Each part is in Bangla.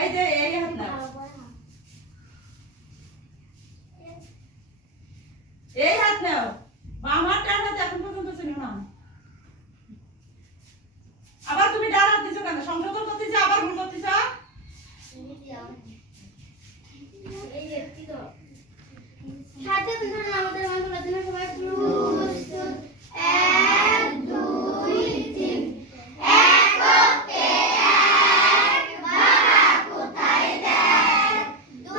এই যে এই হাত নাও, এই হাত নাও, বাম হাতটা হাতে এখন পর্যন্ত চিনো না। আবার তুমি ডান হাত দিছো কেন? সংশোধন করতেছ আবার ভুল করতেছ। এই একটি তো সাথে দিন আমাদের মানবতার দিনে সবাই প্রস্তুত 1 2 3 এককে এক বাবা কোথায় দেখ 2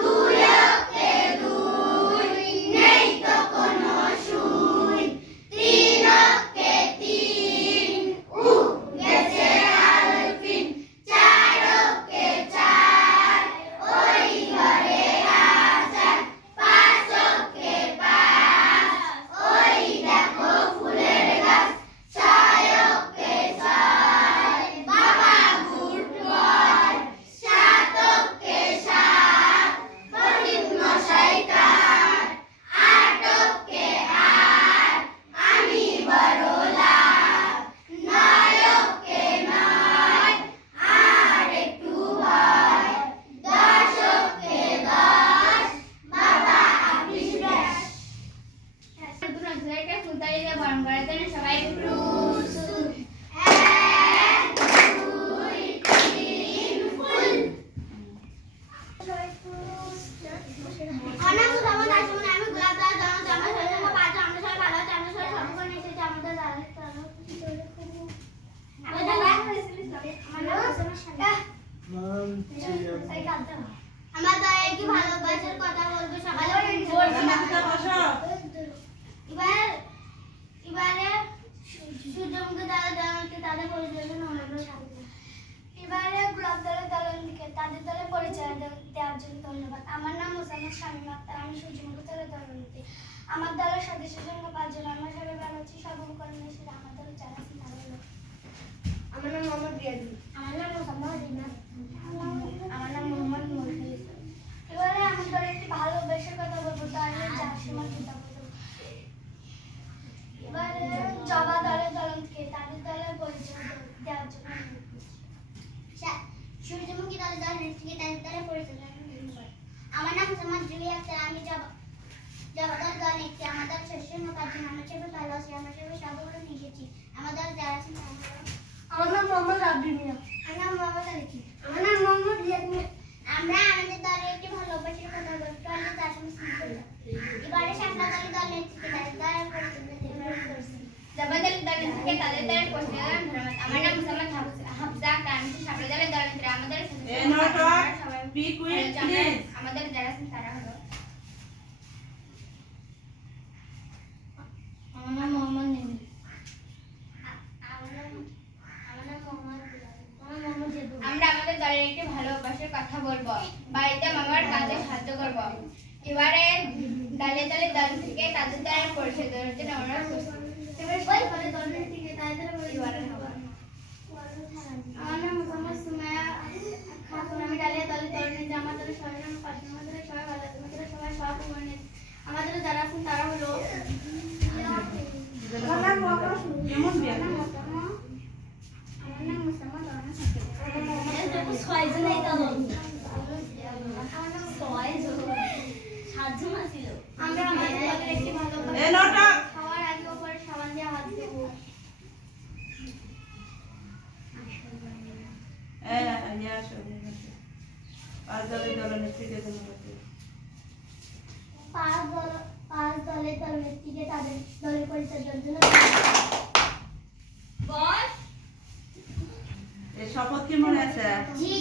কে 2 নেই তো কোনো সুই 3 কে 3 গেছে আলফিন 4 কে 4 ওই ঘরে আছে 5 কে 5 ওই দেখো ফুলের গাছ 6 কে 6 বাবা গুড বয় 7 কে 7 পণ্ডিত মশাই তার 8 কে 8 আমি বড় লাভ 9 কে 9 আর একটু ভয় 10 কে 10 বাবা আপিস ব্যাস দুটো ছেলেকে ফুলতালিতে বরণ করার জন্য সবাই প্রস্তুত 1 2 3 ফুল সবাই প্রস্তুত অনেক সময় আসলে আমি গোলাপ দাও জামা সবাই পাঁচ আমরা সবাই ভালো আছে আমরা সবাই সব করে এসেছি আমাদের দাদা চলো আমাদের লাইফ হয়েছিল আমার নাম সমস্যা আমাদের একটু ভালোবাসার কথা বলবো সকালে এবারে সূর্যমুখী দলকে তাদের পরিচয় এবারে গোলাপ দলের দলকে তাদের দলের পরিচয় দেওয়ার জন্য ধন্যবাদ। আমার নাম মোসাম্মদ শামীম আক্তার, আমি সূর্যমুখী দলের দলনীতি। আমার দলের সদস্যের জন্য 5 জন। আমরা সবাই ভালো আছি, সব উপকরণ এসে আমার দলের যারা আছেন তারা হলো আমার নাম মোহাম্মদ রিয়াদি, আমার নাম মোসাম্মদ রিনা, আমার নাম মোহাম্মদ মুরখালি। এবারে আমার দলের একটি ভালোবাসার কথা বলবো, তাহলে যার সময় কথা বলবো। এবারে জবা দলের দলকে তাদের দলের পরিচয় দেওয়ার জন্য সূর্যমুখী দলের দলনেত্রীকে তাদের দলের পরিচয় দেওয়ার জন্য ধন্যবাদ। আমার নাম মোহাম্মদ জুলি আক্তার, আমি জবা দলের দলনেত্রী। আমার দল শস্যের মোকাবিলা আমরা সবাই ভালো আছি, আমরা সবাই সবগুলো মিশেছি। আমার দল যারা আছেন আমার নাম মোহাম্মদ আব্দুল মিয়া, আমার নাম মোহাম্মদ আলিকি, আমার নাম মোহাম্মদ রিয়াদ মিয়া। আমরা আমাদের দলের একটি ভালোবাসার কথা বলবো, তাহলে তার সঙ্গে শুরু এবারে শাপলা দলের দলনেত্রীকে তাদের দলের পরিচয় জবা দলের দলনেত্রীকে তাদের দলের পরিচয় দেওয়ার ধন্যবাদ। আমার নাম মোহাম্মদ হাফজা আক্তার, আমি শাপলা দলের দলনেত্রী। আমাদের আমাদের যারা আছেন তারা হলো আমার নাম মোহাম্মদ নেমি, আমরা আমাদের দলের একটি ভালোবাসার কথা বলবো, বাড়িতে মামার কাজে সাহায্য করব। এবারে দলে দলে দল থেকে তাদের দ্বারা পরিচয় দেওয়ার জন্য আমরা আমার নাম মোহাম্মদ সুমাইয়া খাতুন, আমি ডালিয়া দলের দলনেত্রী। আমাদের সবাই সবাই ভালো আছে, আমাদের সবাই সব আমাদের যারা আছেন তারা হলো আমার নাম মোসাম্মদ আমরা আমাদের দলের একটি ভালোবাসা খাওয়ার আগে ওপরে সাবান দিয়ে হাত দেবো। পাঁচ দলের দলনেত্রীকে তাদের দলের পরিচয় দেওয়ার জন্য শপথ কি মনে আছে? জি।